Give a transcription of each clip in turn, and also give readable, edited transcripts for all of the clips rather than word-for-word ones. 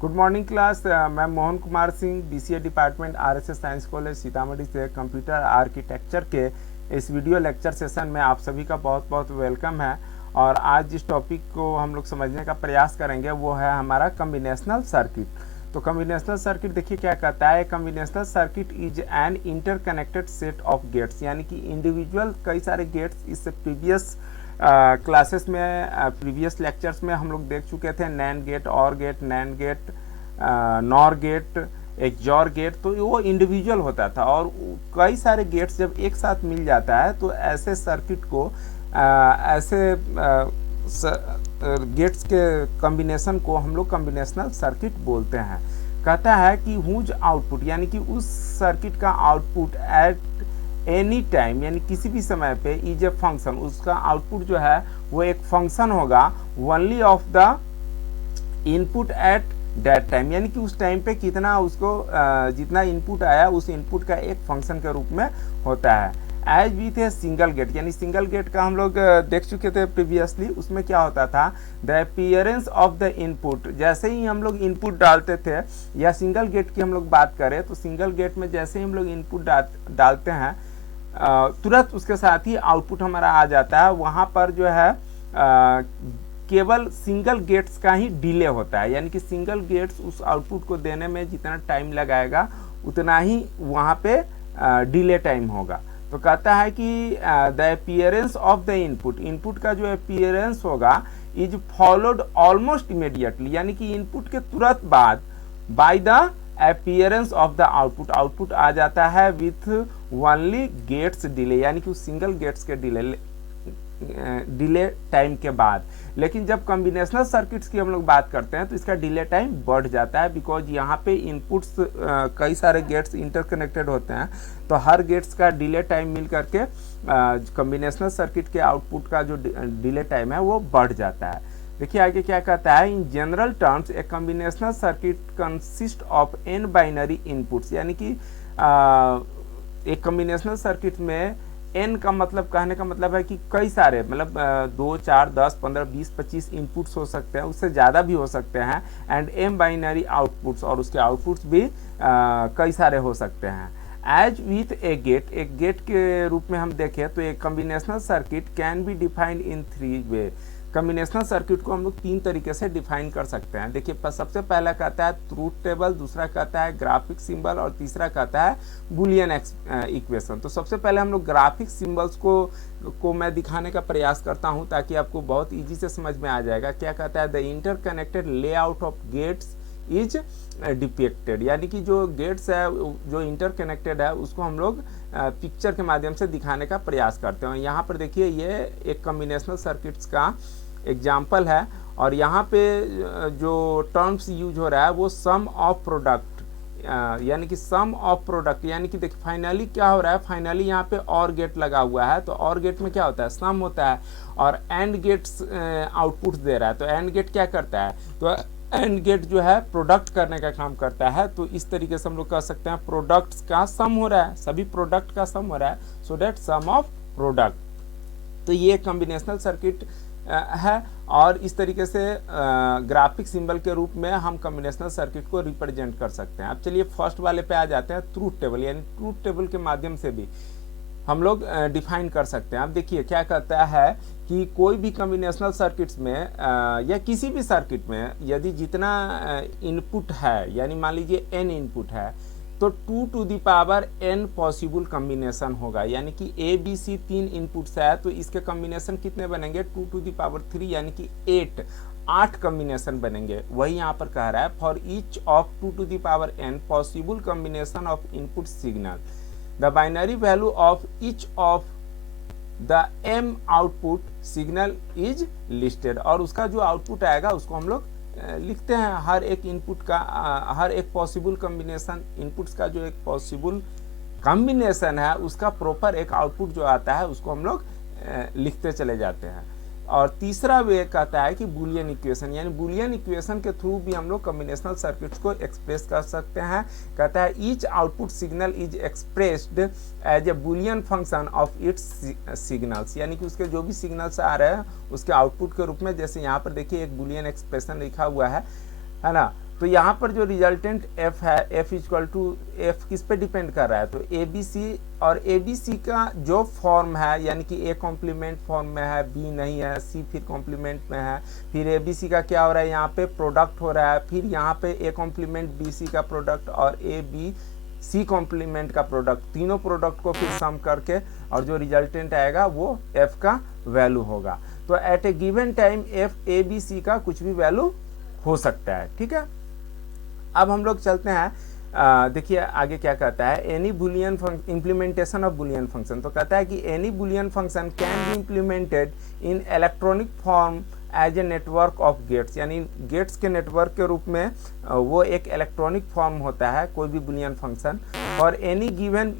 Good morning class. मैं Mohan Kumar Singh, BCA department RSS science college Sitamarhi से computer architecture के इस वीडियो लेक्चर सेशन में आप सभी का बहुत बहुत वेलकम है। और आज जिस टॉपिक को हम लोग समझने का प्रयास करेंगे वो है हमारा कम्बिनेशनल सर्किट। तो कम्बिनेशनल सर्किट देखिए क्या कहता है। Combinational circuit is an interconnected set of gates, यानी कि इंडिविजुअल कई सारे गेट्स। इससे प्रीवियस क्लासेस में प्रीवियस लेक्चर्स में हम लोग देख चुके थे NAND gate, OR gate, NAND gate, NOR gate, XOR gate. तो वो इंडिविजुअल होता था और कई सारे गेट्स जब एक साथ मिल जाता है तो ऐसे सर्किट को ऐसे गेट्स के कॉम्बिनेशन को हम लोग कॉम्बिनेशनल सर्किट बोलते हैं। कहता है कि हुज आउटपुट, यानी कि उस सर्किट का आउटपुट एट एनी टाइम, यानी किसी भी समय पे इज ए फंक्शन, उसका आउटपुट जो है वो एक फंक्शन होगा only of the input at that time, यानी कि उस टाइम पे कितना उसको जितना इनपुट आया उस इनपुट का एक फंक्शन के रूप में होता है। As with a single gate, यानी सिंगल गेट का हम लोग देख चुके थे प्रीवियसली। उसमें क्या होता था, the appearance of the input, जैसे ही हम लोग इनपुट डालते थे, या सिंगल गेट की हम लोग बात करें तो सिंगल गेट में जैसे ही हम लोग इनपुट डालते हैं तुरंत उसके साथ ही आउटपुट हमारा आ जाता है। वहाँ पर जो है केवल सिंगल गेट्स का ही डिले होता है, यानी कि सिंगल गेट्स उस आउटपुट को देने में जितना टाइम लगाएगा उतना ही वहाँ पे डिले टाइम होगा। तो कहता है कि the appearance of the input, input का जो अपीयरेंस होगा इज फॉलोड ऑलमोस्ट इमीडिएटली, यानी कि इनपुट के तुरंत बाद by the appearance of the output, output आ जाता है विथ ओनली गेट्स डिले, यानी कि सिंगल गेट्स के डिले टाइम के बाद। लेकिन जब कॉम्बिनेशनल सर्किट्स की हम लोग बात करते हैं तो इसका डिले टाइम बढ़ जाता है, बिकॉज यहाँ पे इनपुट्स कई सारे गेट्स इंटरकनेक्टेड होते हैं, तो हर गेट्स का डिले टाइम मिल करके कॉम्बिनेशनल सर्किट के आउटपुट का जो डिले टाइम है वो बढ़ जाता है। देखिए आगे क्या कहता है। In general terms a combinational circuit consist of n binary inputs, यानी कि एक कॉम्बिनेशनल सर्किट में एन का मतलब, कहने का मतलब है कि कई सारे, मतलब 2, 4, 10, 15, 20, 25 इनपुट्स हो सकते हैं, उससे ज़्यादा भी हो सकते हैं। एंड एम बाइनरी आउटपुट्स, और उसके आउटपुट्स भी कई सारे हो सकते हैं। एज विथ ए गेट, एक गेट के रूप में हम देखें तो एक combinational circuit can be defined in 3 way. Combinational circuit को हम लोग 3 तरीके से डिफाइन कर सकते हैं। देखिए सबसे पहला कहता है ट्रूथ टेबल, दूसरा कहता है ग्राफिक सिंबल, और तीसरा कहता है बुलियन इक्वेशन। तो सबसे पहले हम लोग ग्राफिक सिंबल्स को मैं दिखाने का प्रयास करता हूं ताकि आपको बहुत इजी से समझ में आ जाएगा। क्या कहता है, the interconnected layout of gates is depicted, यानी कि जो गेट्स है जो इंटरकनेक्टेड है उसको हम लोग पिक्चर के माध्यम से दिखाने का प्रयास करते हैं। यहाँ पर देखिए ये एक कॉम्बिनेशनल सर्किट्स का एग्जाम्पल है, और यहाँ पे जो टर्म्स यूज हो रहा है वो सम ऑफ प्रोडक्ट, यानी कि सम ऑफ प्रोडक्ट, यानी कि देखिए फाइनली क्या हो रहा है, फाइनली यहाँ पे और गेट लगा हुआ है, तो और गेट में क्या होता है, सम होता है, और एंड गेट्स आउटपुट्स दे रहा है। तो एंड गेट क्या करता है, तो एंड गेट जो है प्रोडक्ट करने का काम करता है। तो इस तरीके से हम लोग कह सकते हैं प्रोडक्ट्स का सम हो रहा है, सभी प्रोडक्ट का सम हो रहा है, so that sum of product. तो ये कॉम्बिनेशनल सर्किट है, और इस तरीके से ग्राफिक सिंबल के रूप में हम कॉम्बिनेशनल सर्किट को रिप्रेजेंट कर सकते हैं। अब चलिए फर्स्ट वाले पे आ जाते हैं, ट्रूथ टेबल, यानी ट्रूथ टेबल के माध्यम से भी हम लोग डिफाइन कर सकते हैं। अब देखिए क्या कहता है कि कोई भी कॉम्बिनेशनल सर्किट्स में या किसी भी सर्किट में यदि जितना इनपुट है, यानी मान लीजिए n इनपुट है, तो 2 to the power n possible combination होगा, यानी कि ए बी सी 3 इनपुट्स है तो इसके कॉम्बिनेशन कितने बनेंगे, 2 टू द पावर 3, यानी कि 8 कॉम्बिनेशन बनेंगे। वही यहाँ पर कह रहा है for each of 2 to the power n possible combination of input signal the binary value of each of the m output signal is listed, और उसका जो आउटपुट आएगा उसको हम लोग लिखते हैं। हर एक इनपुट का हर एक पॉसिबल कॉम्बिनेशन, इनपुट्स का जो एक पॉसिबल कॉम्बिनेशन है उसका प्रॉपर एक आउटपुट जो आता है उसको हम लोग लिखते चले जाते हैं। और तीसरा वे कहता है कि बुलियन इक्वेशन, यानी बुलियन इक्वेशन के थ्रू भी हम लोग कॉम्बिनेशनल सर्किट्स को एक्सप्रेस कर सकते हैं। कहता है each output signal is expressed as a Boolean function of its signals, यानी कि उसके जो भी सिग्नल्स आ रहे हैं उसके आउटपुट के रूप में, जैसे यहाँ पर देखिए एक बुलियन एक्सप्रेशन लिखा हुआ है ना, तो यहाँ पर जो रिजल्टेंट f है, f इक्वल टू f किस पे डिपेंड कर रहा है, तो ABC, और ABC का जो फॉर्म है यानी कि A कॉम्प्लीमेंट फॉर्म में है, B नहीं है, C फिर कॉम्प्लीमेंट में है, फिर ABC का क्या हो रहा है, यहाँ पे प्रोडक्ट हो रहा है, फिर यहाँ पे A कॉम्प्लीमेंट BC का प्रोडक्ट और AB C कॉम्प्लीमेंट का प्रोडक्ट, तीनों प्रोडक्ट को फिर सम करके और जो रिजल्टेंट आएगा वो f का वैल्यू होगा। तो एट ए गिवन टाइम f ABC का कुछ भी वैल्यू हो सकता है, ठीक है। अब हम लोग चलते हैं, देखिए आगे क्या कहता है, any Boolean implementation of Boolean function. तो कहता है कि any Boolean function can be implemented in electronic form as a network of gates, यानी गेट्स के नेटवर्क के रूप में वो एक इलेक्ट्रॉनिक फॉर्म होता है कोई भी बुलियन फंक्शन। और any given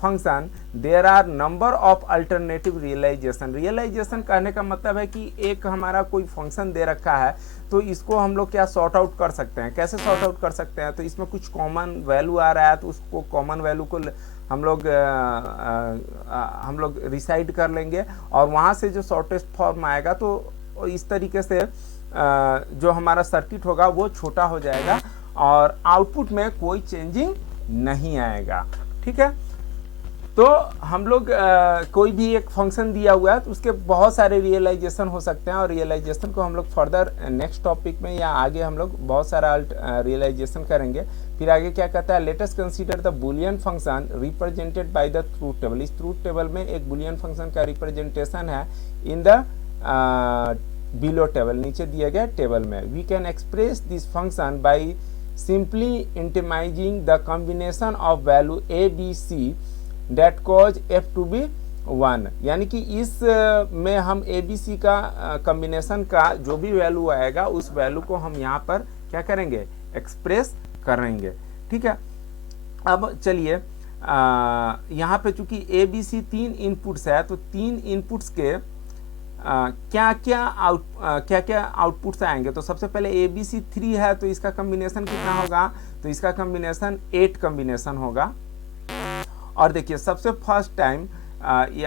function there are number of alternative realization. Realization कहने का मतलब है कि एक हमारा कोई फंक्शन दे रखा है तो इसको हम लोग क्या सॉर्ट आउट कर सकते हैं। कैसे सॉर्ट आउट कर सकते हैं, तो इसमें कुछ कॉमन वैल्यू आ रहा है तो उसको कॉमन वैल्यू को हम लोग रिसाइड कर लेंगे और वहाँ से जो शॉर्टेस्ट फॉर्म आएगा तो इस तरीके से जो हमारा सर्किट होगा वो छोटा हो जाएगा और आउटपुट में कोई चेंजिंग नहीं आएगा, ठीक है। तो हम लोग कोई भी एक फंक्शन दिया हुआ है तो उसके बहुत सारे रियलाइजेशन हो सकते हैं और रियलाइजेशन को हम लोग फर्दर नेक्स्ट टॉपिक में या आगे हम लोग बहुत सारा रियलाइजेशन करेंगे। फिर आगे क्या कहता है, let us consider the Boolean function represented by the truth table. इस ट्रूथ टेबल में एक बुलियन फंक्शन का रिप्रेजेंटेशन है इन द बिलो टेबल, नीचे दिए गए टेबल में। We can express this function by simply itemizing the combination of value A B C that cause F to be 1, यानी कि इस में हम ए बी सी का कॉम्बिनेशन का जो भी वैल्यू आएगा उस वैल्यू को हम यहाँ पर क्या करेंगे, एक्सप्रेस करेंगे, ठीक है। अब चलिए यहाँ पे चूंकि ए बी सी 3 इनपुट्स है तो 3 इनपुट्स के क्या क्या आउटपुट्स आएंगे। तो सबसे पहले ए बी सी 3 है तो इसका कॉम्बिनेशन कितना होगा, तो इसका कॉम्बिनेशन 8 कॉम्बिनेशन होगा। और देखिए सबसे फर्स्ट टाइम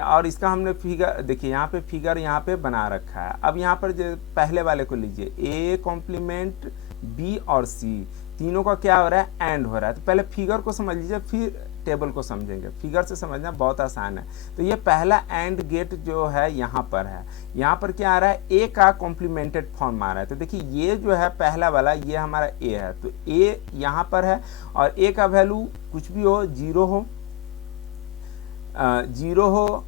और इसका हमने फिगर देखिए यहाँ पे फिगर यहाँ पे बना रखा है। अब यहाँ पर जो पहले वाले को लीजिए, ए कॉम्प्लीमेंट बी और सी, तीनों का क्या हो रहा है, एंड हो रहा है। तो पहले फिगर को समझ लीजिए फिर टेबल को समझेंगे। फिगर से समझना बहुत आसान है। तो ये पहला एंड गेट जो है यहाँ पर है, यहाँ पर क्या आ रहा है, ए का कॉम्प्लीमेंटेड फॉर्म आ रहा है। तो देखिए ये जो है पहला वाला ये हमारा ए है, तो ए यहाँ पर है और ए का वैल्यू कुछ भी हो, 0 हो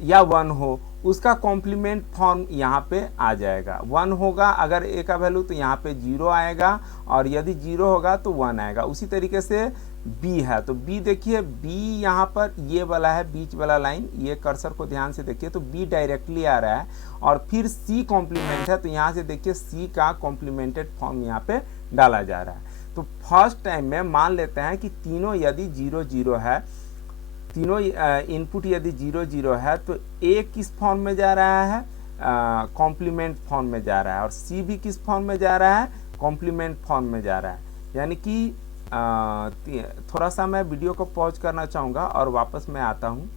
या 1 हो, उसका कॉम्प्लीमेंट फॉर्म यहाँ पे आ जाएगा। 1 होगा अगर ए का वैल्यू तो यहाँ पे 0 आएगा और यदि 0 होगा तो 1 आएगा। उसी तरीके से बी है तो बी देखिए, बी यहाँ पर ये वाला है बीच वाला लाइन, ये कर्सर को ध्यान से देखिए तो बी डायरेक्टली आ रहा है। और फिर सी कॉम्प्लीमेंट है तो यहाँ से देखिए सी का कॉम्प्लीमेंटेड फॉर्म यहाँ पे डाला जा रहा है। तो फर्स्ट टाइम में मान लेते हैं कि तीनों यदि 0 0 है, तीनों इनपुट यदि 0 0 है तो ए किस फॉर्म में जा रहा है, कॉम्प्लीमेंट फॉर्म में जा रहा है, और सी भी किस फॉर्म में जा रहा है, कॉम्प्लीमेंट फॉर्म में जा रहा है। यानी कि थोड़ा सा मैं वीडियो को पॉज करना चाहूँगा और वापस मैं आता हूँ।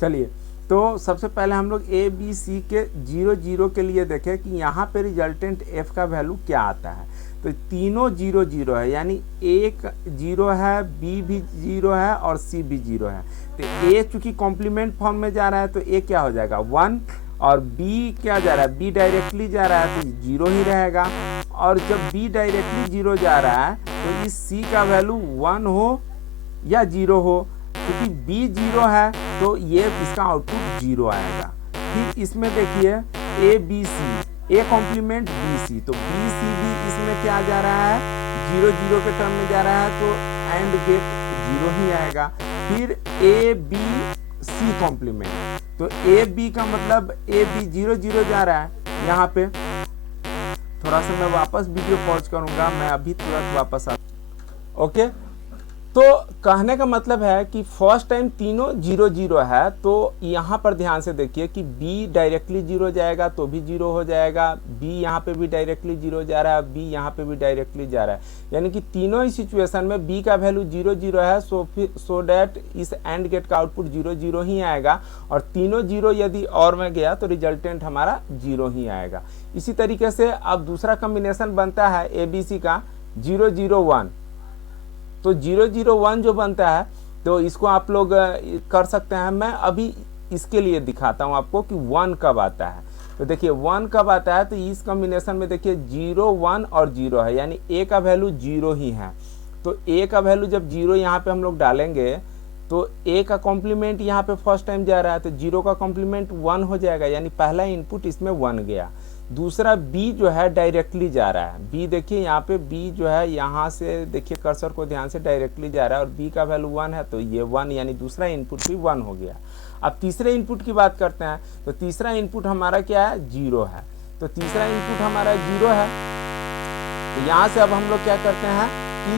चलिए तो सबसे पहले हम लोग ए बी सी के 0 0 के लिए देखें कि यहाँ पे रिजल्टेंट एफ का वैल्यू क्या आता है। तो तीनों 0 0 है, यानी एक 0 है, बी भी 0 है और सी भी 0 है। तो ए चूंकि कॉम्प्लीमेंट फॉर्म में जा रहा है तो ए क्या हो जाएगा, 1, और बी क्या जा रहा है, बी डायरेक्टली जा रहा है तो 0 ही रहेगा। और जब बी डायरेक्टली 0 जा रहा है तो इस सी का वैल्यू 1 हो या 0 हो, क्योंकि बी 0 है तो ये इसका आउटपुट 0 आएगा। फिर इसमें देखिए A B C, A complement B C, तो बी सी भी इसमें क्या जा रहा है, 0 0 के टर्म में जा रहा है तो एंड गेट 0 ही आएगा। फिर ए बी सी कॉम्प्लीमेंट, तो ए बी का मतलब ए बी 0 0 जा रहा है यहाँ पे। थोड़ा सा मैं वापस वीडियो पॉज करूंगा, मैं अभी तुरंत वापस आ, ओके। तो कहने का मतलब है कि फर्स्ट टाइम तीनों 0 0 है, तो यहाँ पर ध्यान से देखिए कि b डायरेक्टली 0 जाएगा तो भी 0 हो जाएगा, b यहाँ पे भी डायरेक्टली 0 जा रहा है, b यहाँ पे भी डायरेक्टली जा रहा है, यानी कि तीनों ही सिचुएशन में b का वैल्यू 0 0 है, सो डैट इस एंड गेट का आउटपुट 0 0 ही आएगा, और तीनों 0 यदि और में गया तो रिजल्टेंट हमारा 0 ही आएगा। इसी तरीके से अब दूसरा कॉम्बिनेशन बनता है ABC का 0 0 1, तो 0 0 1 जो बनता है तो इसको आप लोग कर सकते हैं। मैं अभी इसके लिए दिखाता हूं आपको कि 1 कब आता है। तो देखिए 1 कब आता है, तो इस कॉम्बिनेशन में देखिए 0 1 और 0 है, यानी a का वैल्यू 0 ही है। तो a का वैल्यू जब 0 यहाँ पे हम लोग डालेंगे तो a का कॉम्प्लीमेंट यहाँ पे फर्स्ट टाइम जा रहा है, तो 0 का कॉम्प्लीमेंट 1 हो जाएगा, यानी पहला इनपुट इसमें 1 गया। दूसरा b जो है डायरेक्टली जा रहा है, b देखिए यहाँ पे b जो है यहाँ से देखिए कर्सर को ध्यान से डायरेक्टली जा रहा है, और b का वैल्यू 1 है, तो ये 1 यानी दूसरा इनपुट भी 1 हो गया। अब तीसरे इनपुट की बात करते हैं, तो तीसरा इनपुट हमारा क्या है, 0 है, तो तीसरा इनपुट हमारा 0 है। तो यहाँ से अब हम लोग क्या करते हैं कि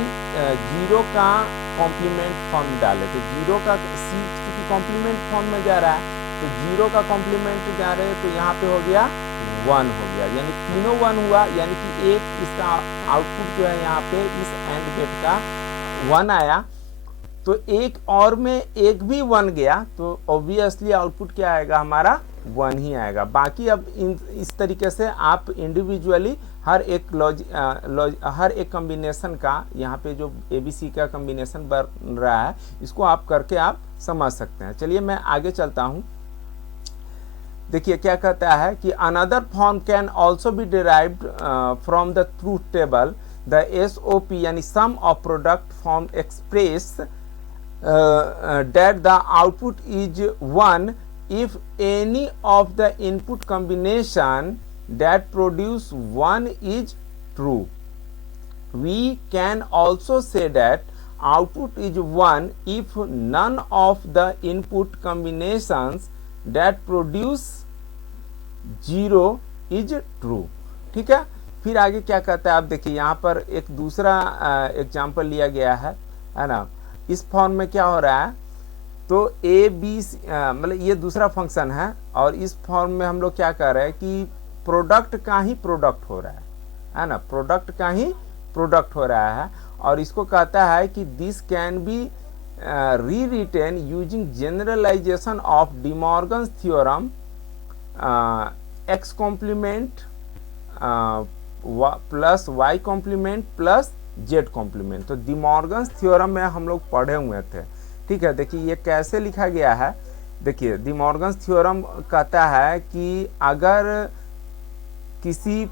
0 का कॉम्प्लीमेंट फॉर्म डाले, तो 0 का c क्योंकि कॉम्प्लीमेंट फॉर्म में जा रहा है, तो 0 का कॉम्प्लीमेंट जा रहे हैं, तो यहाँ पे हो गया 1 हो गया, यानी तीनों 1 हुआ, यानी कि एक इसका आउटपुट जो है यहाँ पे इस एंड गेट का 1 आया, तो एक और में एक भी 1 गया, तो ऑब्वियसली आउटपुट क्या आएगा हमारा 1 ही आएगा। बाकी अब इस तरीके से आप इंडिविजुअली हर एक कॉम्बिनेशन का, यहाँ पे जो ABC का कॉम्बिनेशन बन रहा है, इसको आप करके आप समझ सकते हैं। चलिए मैं आगे चलता हूँ। देखिए क्या कहता है कि another form can also be derived from the truth table, the SOP यानी sum of product form express that the output is 1 if any of the input combination that produce 1 is true. We can also say that output is 1 if none of the input combinations that produce 0 is true. ठीक है, फिर आगे क्या कहता है, आप देखिए यहाँ पर एक दूसरा एग्जाम्पल लिया गया है ना। इस फॉर्म में क्या हो रहा है, तो मतलब ये दूसरा फंक्शन है, और इस फॉर्म में हम लोग क्या कर रहे हैं कि प्रोडक्ट का ही प्रोडक्ट हो रहा है ना, प्रोडक्ट का ही प्रोडक्ट हो रहा है, और इसको कहता है कि this can be rewritten using generalization of De Morgan's theorem x complement plus y complement plus z complement. तो डिमॉर्गन्स थ्योरम में हम लोग पढ़े हुए थे, ठीक है। देखिए ये कैसे लिखा गया है, देखिए डिमॉर्गन्स थ्योरम कहता है कि अगर किसी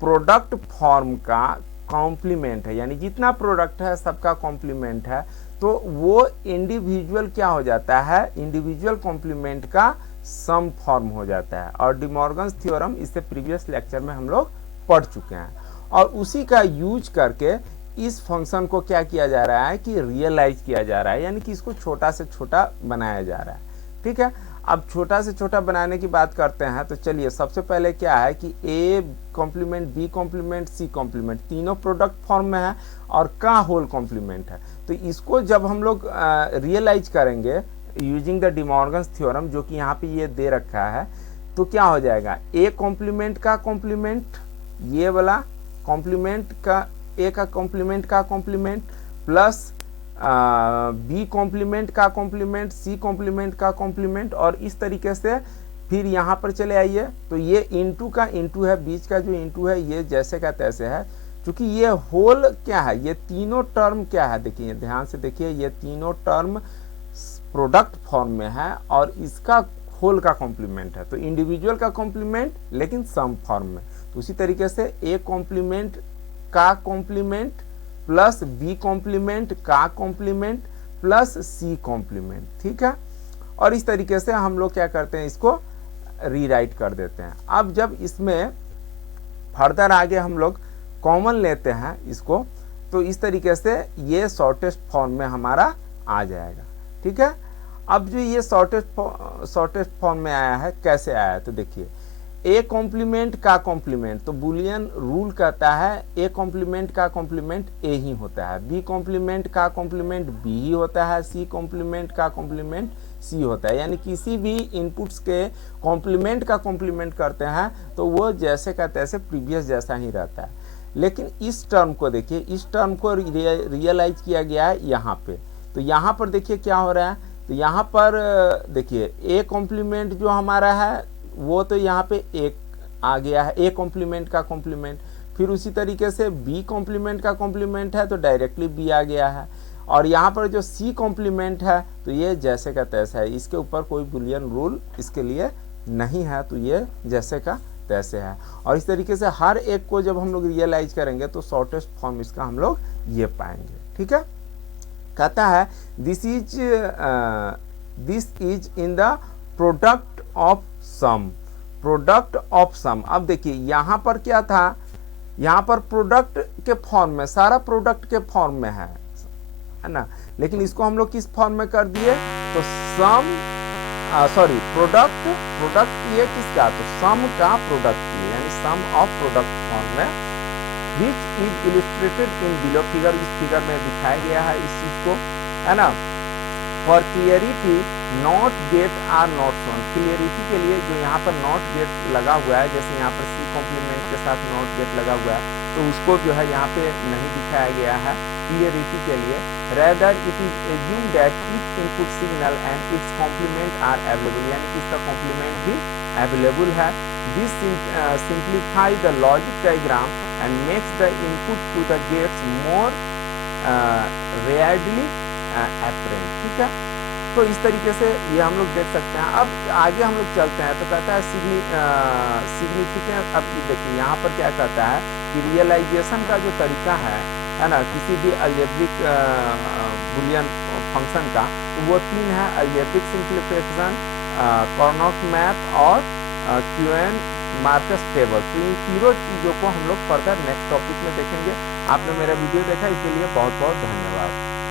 प्रोडक्ट फॉर्म का कॉम्प्लीमेंट है, यानी जितना प्रोडक्ट है सबका कॉम्प्लीमेंट है, तो वो इंडिविजुअल क्या हो जाता है, इंडिविजुअल कॉम्प्लीमेंट का सम फॉर्म हो जाता है। और डिमॉर्गन्स थ्योरम इससे प्रीवियस लेक्चर में हम लोग पढ़ चुके हैं, और उसी का यूज करके इस फंक्शन को क्या किया जा रहा है कि रियलाइज किया जा रहा है, यानी कि इसको छोटा से छोटा बनाया जा रहा है, ठीक है। अब छोटा से छोटा बनाने की बात करते हैं, तो चलिए सबसे पहले क्या है कि A complement, B complement, C complement तीनों प्रोडक्ट फॉर्म में है, और का होल कॉम्प्लीमेंट है। तो इसको जब हम लोग रियलाइज करेंगे यूजिंग द डिमॉर्गन्स थ्योरम, जो कि यहाँ पे ये दे रखा है, तो क्या हो जाएगा, A कॉम्प्लीमेंट का कॉम्प्लीमेंट, ये वाला कॉम्प्लीमेंट का A का कॉम्प्लीमेंट का कॉम्प्लीमेंट प्लस B कॉम्प्लीमेंट का कॉम्प्लीमेंट, C कॉम्प्लीमेंट का कॉम्प्लीमेंट, और इस तरीके से फिर यहाँ पर चले आइए, तो ये इनटू का इनटू है, बीच का जो इनटू है ये जैसे का तैसे है, क्योंकि ये होल क्या है, ये तीनों टर्म क्या है, देखिए ध्यान से देखिए, ये तीनों टर्म प्रोडक्ट फॉर्म में है, और इसका होल का कॉम्प्लीमेंट है, तो इंडिविजुअल का कॉम्प्लीमेंट लेकिन सम फॉर्म में। तो उसी तरीके से A कॉम्प्लीमेंट का कॉम्प्लीमेंट प्लस B कॉम्प्लीमेंट का कॉम्प्लीमेंट प्लस C कॉम्प्लीमेंट, ठीक है। और इस तरीके से हम लोग क्या करते हैं, इसको रीराइट कर देते हैं। अब जब इसमें फर्दर आगे हम लोग कॉमन लेते हैं इसको, तो इस तरीके से ये शॉर्टेस्ट फॉर्म में हमारा आ जाएगा, ठीक है। अब जो ये शॉर्टेस्ट फॉर्म में आया है, कैसे आया है, तो देखिए ए कॉम्प्लीमेंट का कॉम्प्लीमेंट, तो बुलियन रूल कहता है ए कॉम्प्लीमेंट का कॉम्प्लीमेंट ए ही होता है, बी कॉम्प्लीमेंट का कॉम्प्लीमेंट बी ही होता है, सी कॉम्प्लीमेंट का कॉम्प्लीमेंट सी होता है। यानी किसी भी इनपुट्स के कॉम्प्लीमेंट का कॉम्प्लीमेंट करते हैं तो वो जैसे का तैसे प्रीवियस जैसा ही रहता है। लेकिन इस टर्म को देखिए, इस टर्म को रियलाइज किया गया है यहाँ पे। तो यहाँ पर देखिए क्या हो रहा है, तो यहाँ पर देखिए ए कॉम्प्लीमेंट जो हमारा है वो तो यहाँ पे एक आ गया है, ए कॉम्प्लीमेंट का कॉम्प्लीमेंट। फिर उसी तरीके से बी कॉम्प्लीमेंट का कॉम्प्लीमेंट है तो डायरेक्टली बी आ गया है। और यहाँ पर जो सी कॉम्प्लीमेंट है तो ये जैसे का तैसा है, इसके ऊपर कोई बुलियन रूल इसके लिए नहीं है, तो ये जैसे का तैसे है। और इस तरीके से हर एक को जब हम लोग रियलाइज करेंगे तो शॉर्टेस्ट फॉर्म इसका हम लोग ये पाएंगे। ठीक है, कहता है this is in the product of sum, product of sum. अब देखिए यहाँ पर क्या था, यहाँ पर प्रोडक्ट के फॉर्म में, सारा प्रोडक्ट के फॉर्म में है ना, लेकिन इसको हम लोग किस फॉर्म में कर दिए, तो सम सॉरी प्रोडक्ट ये किसका, तो सम का प्रोडक्ट ये, यानी सम ऑफ प्रोडक्ट फॉर्म में, which is illustrated in below figure, इस फिगर में दिखाया गया है इस चीज को, है ना। For clarity not gate are not shown, clarity के लिए जो यहाँ पर नॉट गेट लगा हुआ है, जैसे यहाँ पर सी कॉम्प्लीमेंट के साथ नॉट गेट लगा हुआ है तो उसको जो है यहाँ पे नहीं दिखाया गया है क्लियरिटी के लिए। Rather it is assume that each input signal and its complement are available, यानी कि इसका कॉम्प्लीमेंट भी अवेलेबल है। This simplify the logic diagram and makes the input to the gates more rarely apparent. ठीक है, तो इस तरीके से ये हम लोग देख सकते हैं। अब आगे हम लोग चलते हैं तो कहता है सिग्निफिकेंस। अब देखिए यहाँ पर क्या कहता है कि रियलाइजेशन का जो तरीका है ना, किसी भी अलजेब्रिक बुलियन फंक्शन का, तो वो तीन है, अलजेब्रिक सिंप्लीफिकेशन, कार्नोट मैप और क्यूएन मार्कस टेबल। तो इन तीनों चीज़ों को हम लोग फर्दर नेक्स्ट टॉपिक में देखेंगे। आपने मेरा वीडियो देखा, इसके लिए बहुत बहुत धन्यवाद।